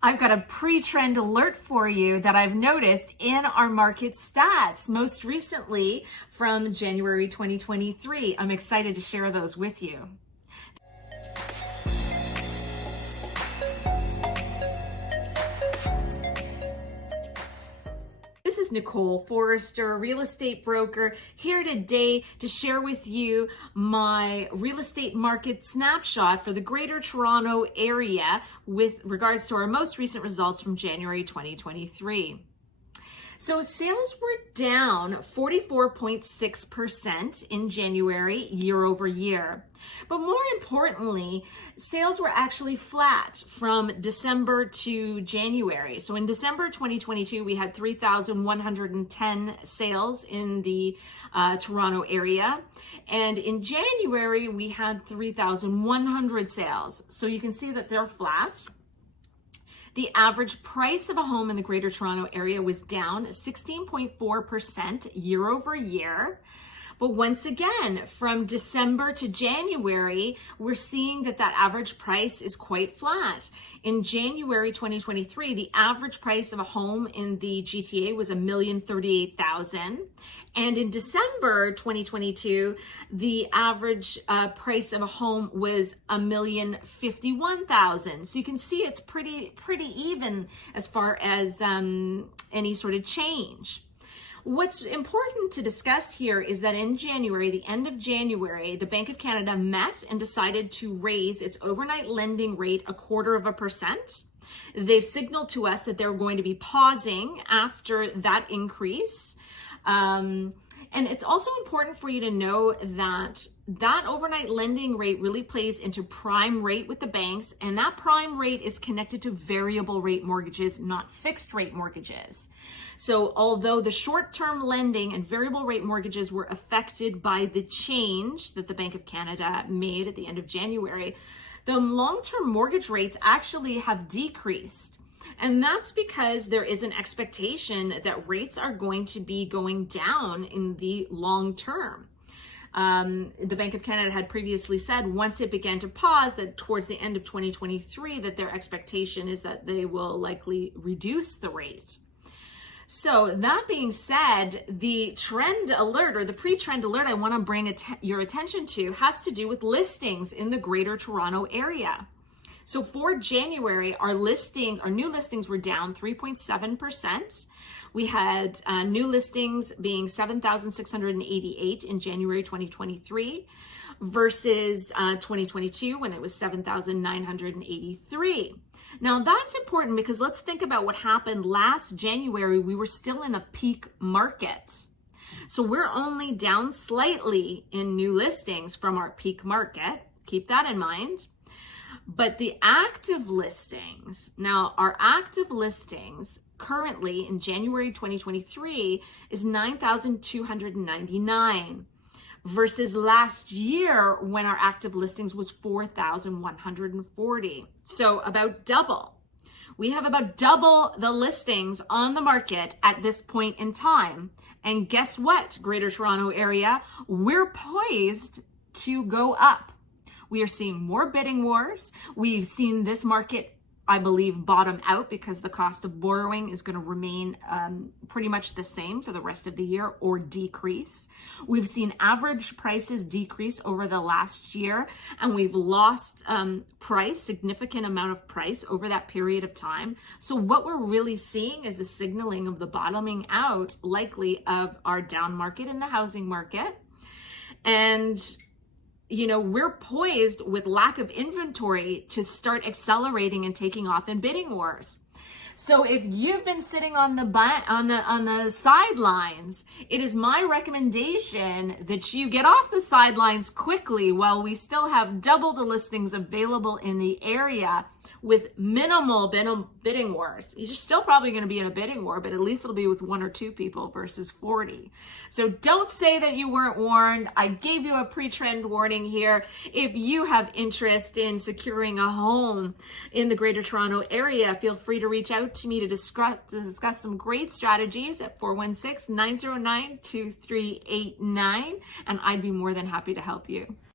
I've got a pre-trend alert for you that I've noticed in our market stats, most recently from January 2023. I'm excited to share those with you. This is Nicole Forrester, real estate broker, here today to share with you my real estate market snapshot for the Greater Toronto Area with regards to our most recent results from January 2023. So sales were down 44.6% in January year over year. But more importantly, sales were actually flat from December to January. So in December 2022, we had 3,110 sales in the Toronto area. And in January, we had 3,100 sales. So you can see that they're flat. The average price of a home in the Greater Toronto Area was down 16.4% year over year. But once again, from December to January, we're seeing that average price is quite flat. In January 2023, the average price of a home in the GTA was $1,038,000. And in December 2022, the average price of a home was $1,051,000. So you can see it's pretty even as far as any sort of change. What's important to discuss here is that in January, the end of January, the Bank of Canada met and decided to raise its overnight lending rate 0.25%. They've signaled to us that they're going to be pausing after that increase. And it's also important for you to know that overnight lending rate really plays into prime rate with the banks, and that prime rate is connected to variable rate mortgages, not fixed rate mortgages. So although the short-term lending and variable rate mortgages were affected by the change that the Bank of Canada made at the end of January, the long-term mortgage rates actually have decreased. And that's because there is an expectation that rates are going to be going down in the long term. The Bank of Canada had previously said once it began to pause that towards the end of 2023 that their expectation is that they will likely reduce the rate. So that being said, the trend alert or the pre-trend alert I want to bring your attention to has to do with listings in the Greater Toronto Area. So for January, our new listings were down 3.7%. We had new listings being 7,688 in January 2023 versus 2022 when it was 7,983. Now that's important because let's think about what happened last January. We were still in a peak market. So we're only down slightly in new listings from our peak market. Keep that in mind. But the active listings, now our active listings currently in January 2023 is 9,299 versus last year when our active listings was 4,140. So about double. We have about double the listings on the market at this point in time. And guess what, Greater Toronto Area? We're poised to go up. We are seeing more bidding wars. We've seen this market, I believe, bottom out because the cost of borrowing is going to remain pretty much the same for the rest of the year or decrease. We've seen average prices decrease over the last year, and we've lost significant amount of price over that period of time. So what we're really seeing is the signaling of the bottoming out, likely, of our down market in the housing market. And we're poised with lack of inventory to start accelerating and taking off in bidding wars. So if you've been sitting on the sidelines, it is my recommendation that you get off the sidelines quickly while we still have double the listings available in the area with minimal bidding wars. You're still probably going to be in a bidding war, but at least it'll be with 1 or 2 people versus 40. So don't say that you weren't warned. I gave you a pre-trend warning here. If you have interest in securing a home in the Greater Toronto Area, feel free to reach out to me to discuss some great strategies at 416-909-2389, and I'd be more than happy to help you.